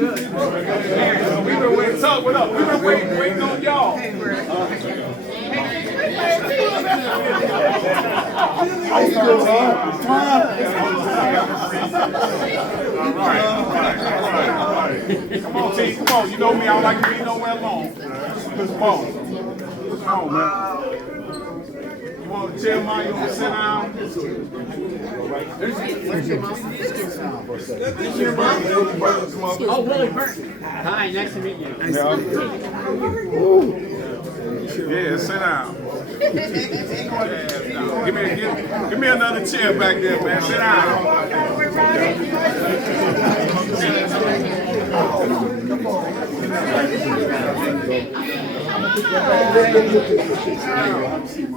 We've been waiting. Talk with us. We've been waiting on y'all. All right. Come on, team. Come on. You know me. I don't like to be nowhere alone. Come on. Come on, man. You want to chill, man? You want to sit down? Oh, Willie Burton. Hi, nice to meet you. Yeah, sit down. Give me another chair back there, man. Sit down.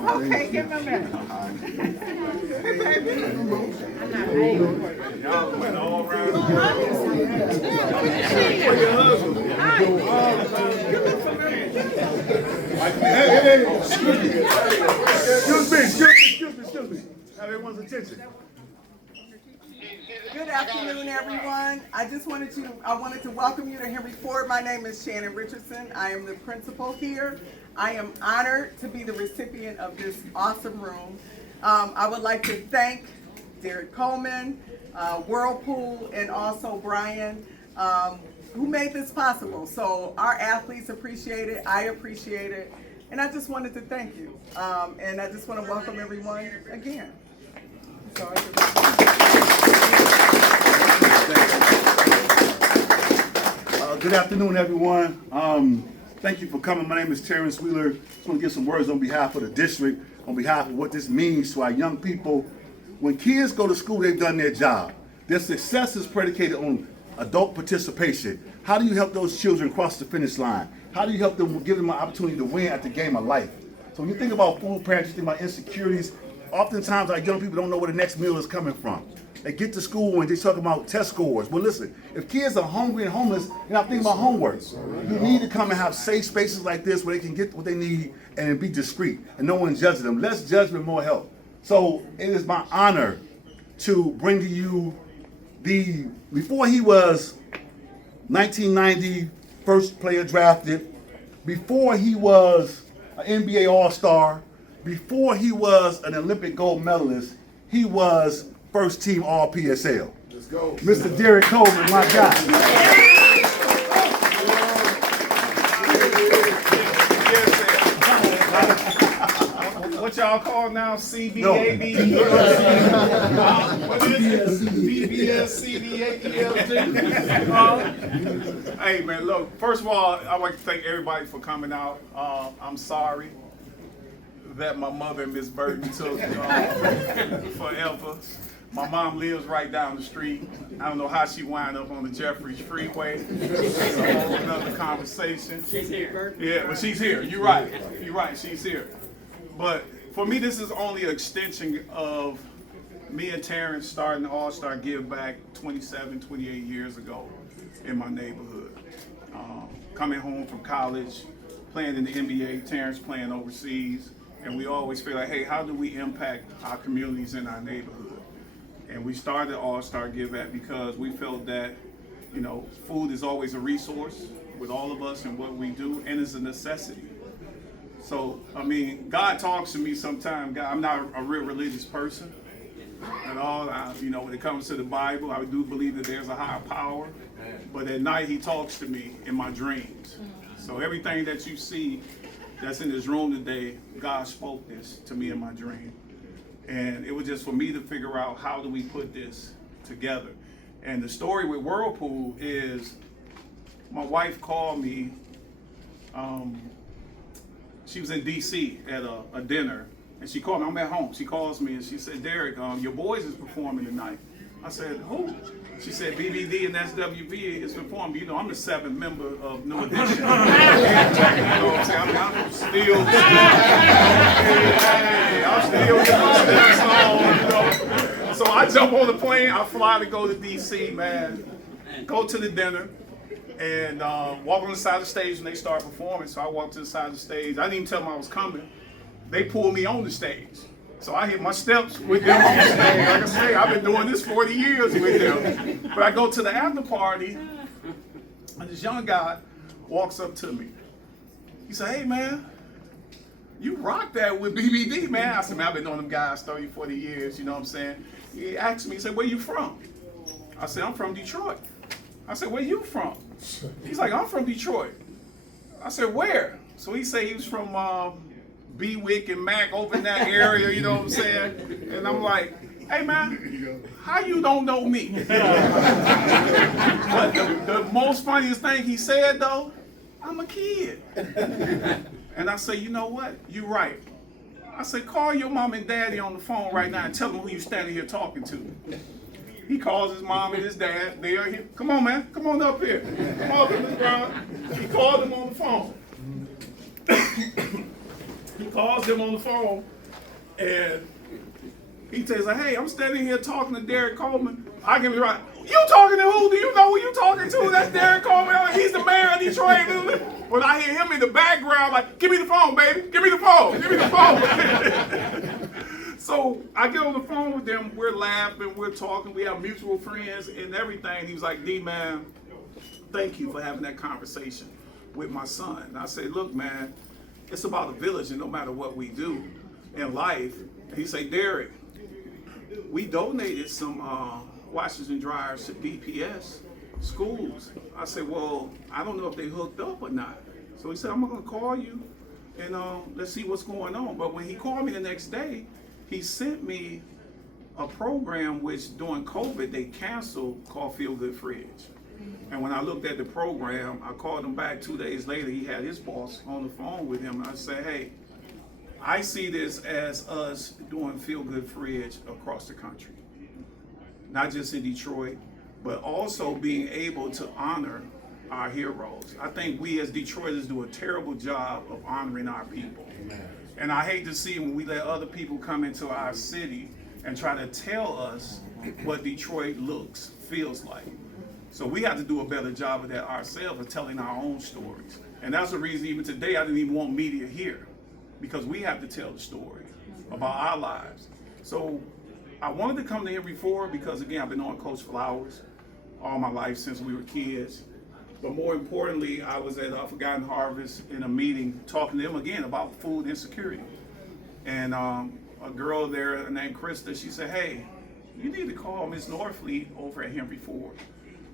Okay, give him a minute. Hey, baby. Y'all went all around. Where's your husband? Hey. Excuse me. Have everyone's attention. Good afternoon, everyone. I wanted to welcome you to Henry Ford. My name is Shannon Richardson. I am the principal here. I am honored to be the recipient of this awesome room. I would like to thank Derrick Coleman, Whirlpool, and also Brian, who made this possible. So our athletes appreciate it, I appreciate it, and I just wanted to thank you. And I just want to welcome everyone again. Good afternoon, everyone. Thank you for coming. My name is Terrence Wheeler. Just want to give some words on behalf of the district, on behalf of what this means to our young people. When kids go to school, they've done their job. Their success is predicated on adult participation. How do you help those children cross the finish line? How do you help them, give them an opportunity to win at the game of life? So when you think about food parents, you think about insecurities. Oftentimes our young people don't know where the next meal is coming from. They get to school and they talk about test scores. Well, listen, if kids are hungry and homeless, they're not thinking about homework. You need to come and have safe spaces like this where they can get what they need and be discreet and no one judges them. Less judgment, more help. So it is my honor to bring to you before he was 1990 first player drafted, before he was an NBA All-Star, before he was an Olympic gold medalist, he was first team All-PSL. Let's go. Mr. Derrick Coleman, my guy. What y'all call now? CBAB? What is it? BBS, CDAEL? Hey, man, look, first of all, I'd like to thank everybody for coming out. I'm sorry that my mother and Miss Burton took forever. My mom lives right down the street. I don't know how she wound up on the Jeffries Freeway. It's a whole another conversation. She's here. Yeah, but she's here. You're right. She's here. But for me, this is only an extension of me and Terrence starting the All-Star Give Back 27, 28 years ago in my neighborhood. Coming home from college, playing in the NBA, Terrence playing overseas, and we always feel like, hey, how do we impact our communities in our neighborhood? And we started All-Star Give Back because we felt that, food is always a resource with all of us and what we do, and it's a necessity. So, God talks to me sometimes. I'm not a real religious person at all. When it comes to the Bible, I do believe that there's a higher power. But at night, he talks to me in my dreams. So everything that you see that's in this room today, God spoke this to me in my dream. And it was just for me to figure out how do we put this together. And the story with Whirlpool is my wife called me. She was in DC at a dinner, and she called me. I'm at home. She calls me and she said, Derrick, your boys is performing tonight. I said, who? She said, BBD and SWV is performing. I'm the 7th member of New Edition. I'm still So I jump on the plane. I fly to go to DC, man. Go to the dinner. And walk on the side of the stage when they start performing. So I walked to the side of the stage. I didn't even tell them I was coming. They pulled me on the stage. So I hit my steps with them on the stage. Like I say, I've been doing this 40 years with them. But I go to the after party, And this young guy walks up to me. He said, hey man, you rock that with BBD, man. I said, man, I've been knowing them guys 30, 40 years, you know what I'm saying? He asked me, he said, where you from? I said, I'm from Detroit. I said, where you from? He's like, I'm from Detroit. I said, where? So he said he was from Bewick and Mac over in that area, you know what I'm saying? And I'm like, hey man, how you don't know me? But the most funniest thing he said though, I'm a kid. And I say, you know what? You right. I said, call your mom and daddy on the phone right now and tell them who you standing here talking to. He calls his mom and his dad. They are here. Come on, man. Come on up here. Come on up, Mr. Brown. He called them on the phone. He calls them on the phone, and he says, hey, I'm standing here talking to Derrick Coleman. I can be right. You talking to who? Do you know who you talking to? That's Derrick Coleman. He's the mayor of Detroit. When I hear him in the background, like, give me the phone, baby. Give me the phone. Give me the phone. So I get on the phone with them. We're laughing. We're talking. We have mutual friends and everything. He was like, D, man, thank you for having that conversation with my son. And I said, look, man, it's about a village, and no matter what we do in life. And he said, Derrick, we donated some washers and dryers to DPS schools. I said, well, I don't know if they hooked up or not. So he said, I'm going to call you and let's see what's going on. But when he called me the next day, he sent me a program which during COVID they canceled called Feel Good Fridge. And when I looked at the program, I called him back 2 days later. He had his boss on the phone with him. And I said, hey, I see this as us doing Feel Good Fridge across the country. Not just in Detroit, but also being able to honor our heroes. I think we as Detroiters do a terrible job of honoring our people. And I hate to see when we let other people come into our city and try to tell us what Detroit looks, feels like. So we have to do a better job of that ourselves, of telling our own stories. And that's the reason even today I didn't even want media here, because we have to tell the story about our lives. So I wanted to come to Henry Ford because, again, I've been on Coach Flowers all my life since we were kids. But more importantly, I was at Forgotten Harvest in a meeting talking to them again about food insecurity. And a girl there named Krista, she said, hey, you need to call Miss Norfleet over at Henry Ford.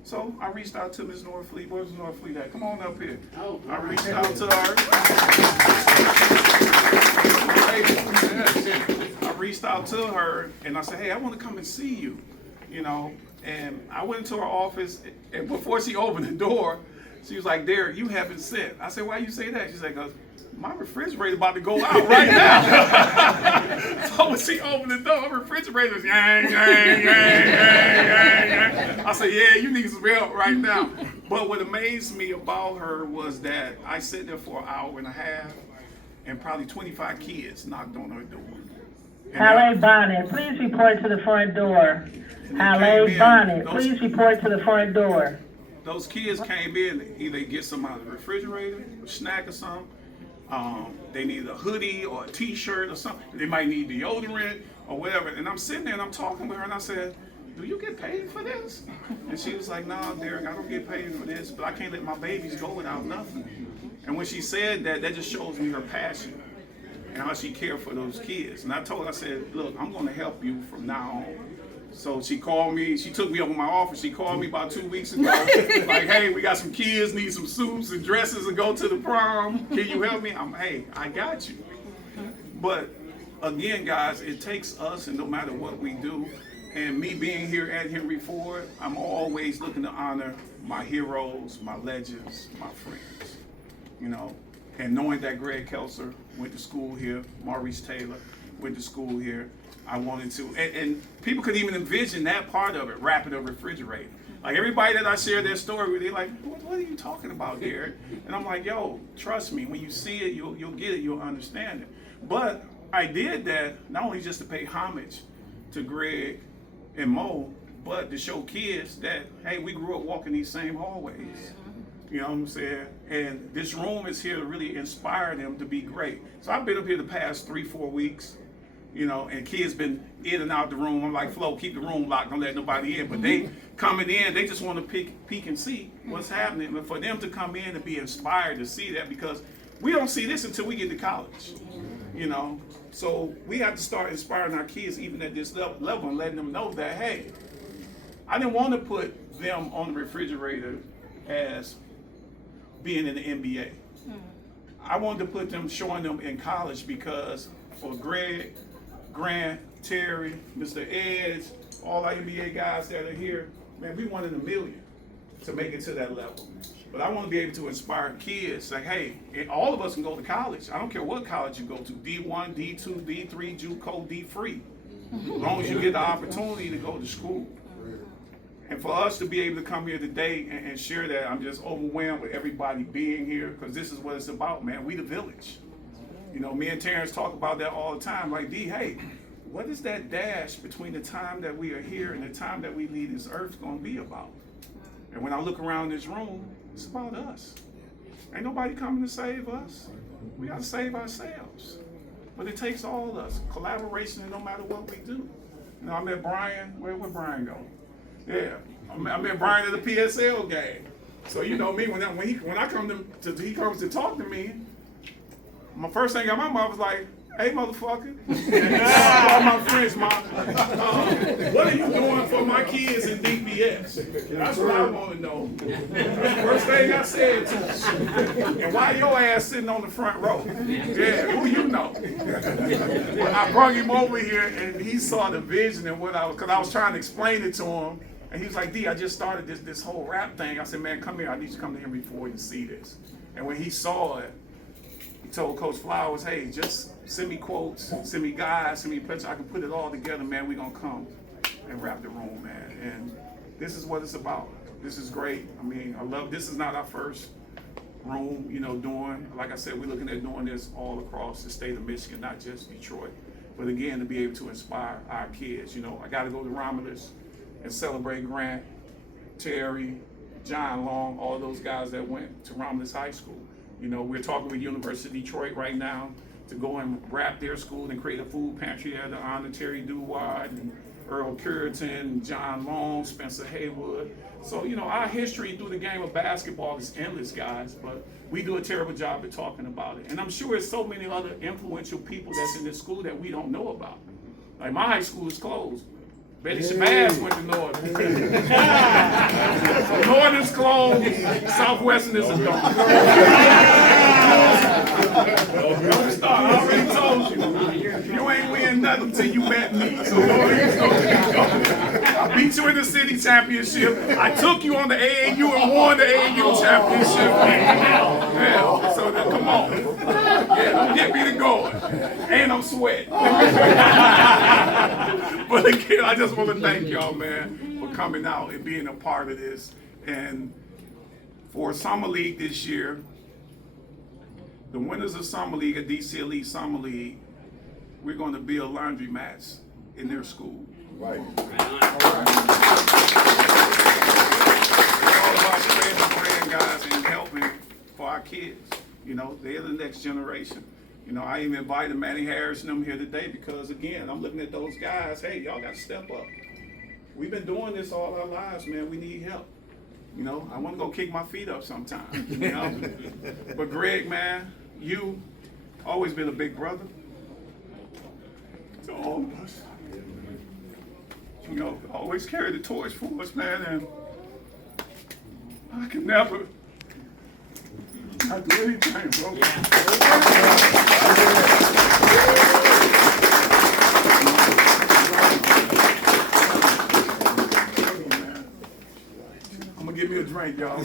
So I reached out to Miss Norfleet. Where's Norfleet at? Come on up here. I reached out to her. I reached out to her and I said, hey, I want to come and see you, you know. And I went into her office, and before she opened the door, she was like, Derrick, you haven't sent. I said, why you say that? She said, because my refrigerator about to go out right now. So when she opened the door, her refrigerator was yang, yang, yang, yang, yang. I said, yeah, you need some help right now. But what amazed me about her was that I sat there for an hour and a half, and probably 25 kids knocked on her door. Halle Bonnet, please report to the front door. Halle Bonnet, please report to the front door. Those kids came in, either get some out of the refrigerator, a snack or something. They need a hoodie or a t-shirt or something. They might need deodorant or whatever. And I'm sitting there and I'm talking with her and I said, do you get paid for this? And she was like, nah, Derrick, I don't get paid for this, but I can't let my babies go without nothing. And when she said that, that just shows me her passion and how she cared for those kids. And I told her, I said, look, I'm going to help you from now on. So she called me, she took me over my office. She called me about 2 weeks ago, like, hey, we got some kids, need some suits and dresses and go to the prom. Can you help me? Hey, I got you. But again, guys, it takes us, and no matter what we do, and me being here at Henry Ford, I'm always looking to honor my heroes, my legends, my friends, you know. And knowing that Greg Kelser went to school here, Maurice Taylor went to school here, I wanted to, and people could even envision that part of it, wrapping a refrigerator. Like everybody that I share their story with, they're like, what are you talking about, Derrick? And I'm like, yo, trust me, when you see it, you'll get it, you'll understand it. But I did that not only just to pay homage to Greg and Mo, but to show kids that, hey, we grew up walking these same hallways. You know what I'm saying? And this room is here to really inspire them to be great. So I've been up here the past 3-4 weeks. You know, and kids been in and out the room. I'm like, Flo, keep the room locked, don't let nobody in. But they coming in, they just want to peek and see what's happening. But for them to come in and be inspired to see that, because we don't see this until we get to college, you know. So we have to start inspiring our kids even at this level and letting them know that, hey, I didn't want to put them on the refrigerator as being in the NBA. I wanted to put them, showing them in college, because for Greg, Grant, Terry, Mr. Edge, all our NBA guys that are here, man, we one in a million to make it to that level. But I want to be able to inspire kids, like, hey, all of us can go to college. I don't care what college you go to, D1, D2, D3, JUCO, D-free, as long as you get the opportunity to go to school. And for us to be able to come here today and share that, I'm just overwhelmed with everybody being here, because this is what it's about, man. We the village. You know, me and Terrence talk about that all the time. Like, D, hey, what is that dash between the time that we are here and the time that we leave this earth going to be about? And when I look around this room, it's about us. Ain't nobody coming to save us. We got to save ourselves. But it takes all of us, collaboration, no matter what we do. You know, I met Brian. Where'd Brian go? Yeah, I met Brian at the PSL game. So you know me, when I come to he comes to talk to me, my first thing out my mouth was like, "Hey, motherfucker!" All my friends, what are you doing for my kids in DPS? That's what I want to know. First thing I said to him, and why your ass sitting on the front row? Yeah, who you know? But I brought him over here, and he saw the vision and what because I was trying to explain it to him. And he was like, D, I just started this whole rap thing. I said, man, come here. I need you to come to him before you see this. And when he saw it, he told Coach Flowers, hey, just send me quotes, send me guys, send me pictures. I can put it all together, man. We're going to come and rap the room, man. And this is what it's about. This is great. I mean, I love, this is not our first room, you know, doing, like I said, we're looking at doing this all across the state of Michigan, not just Detroit. But again, to be able to inspire our kids. You know, I got to go to Romulus and celebrate Grant, Terry, John Long, all those guys that went to Romulus High School. You know, we're talking with University of Detroit right now to go and wrap their school and create a food pantry there to honor Terry Duward and Earl Curitan, John Long, Spencer Haywood. So, you know, our history through the game of basketball is endless, guys, but we do a terrible job at talking about it. And I'm sure there's so many other influential people that's in this school that we don't know about. Like, my high school is closed. Betty Shabazz went to Northern. Northern's closed, Southwestern is a dog. Don't start, I already told you. You ain't winning nothing till you met me. So I beat you in the city championship. I took you on the AAU and won the AAU championship. Yeah, so come on. Yeah, don't get me to going. And I'm sweating. But again, I just want to thank y'all, man, for coming out and being a part of this. And for Summer League this year, the winners of Summer League, at DC Elite Summer League, we're going to build laundry mats in their school. Right. It's all about spreading the brand, guys, and helping for our kids. You know, they're the next generation. You know, I even invited Manny Harris and them here today because, again, I'm looking at those guys. Hey, y'all got to step up. We've been doing this all our lives, man. We need help. You know, I want to go kick my feet up sometime, you know. But Greg, man, you always been a big brother to all of us. You know, always carry the torch for us, man, and I can never not do anything, bro. I'm gonna give me a drink, y'all.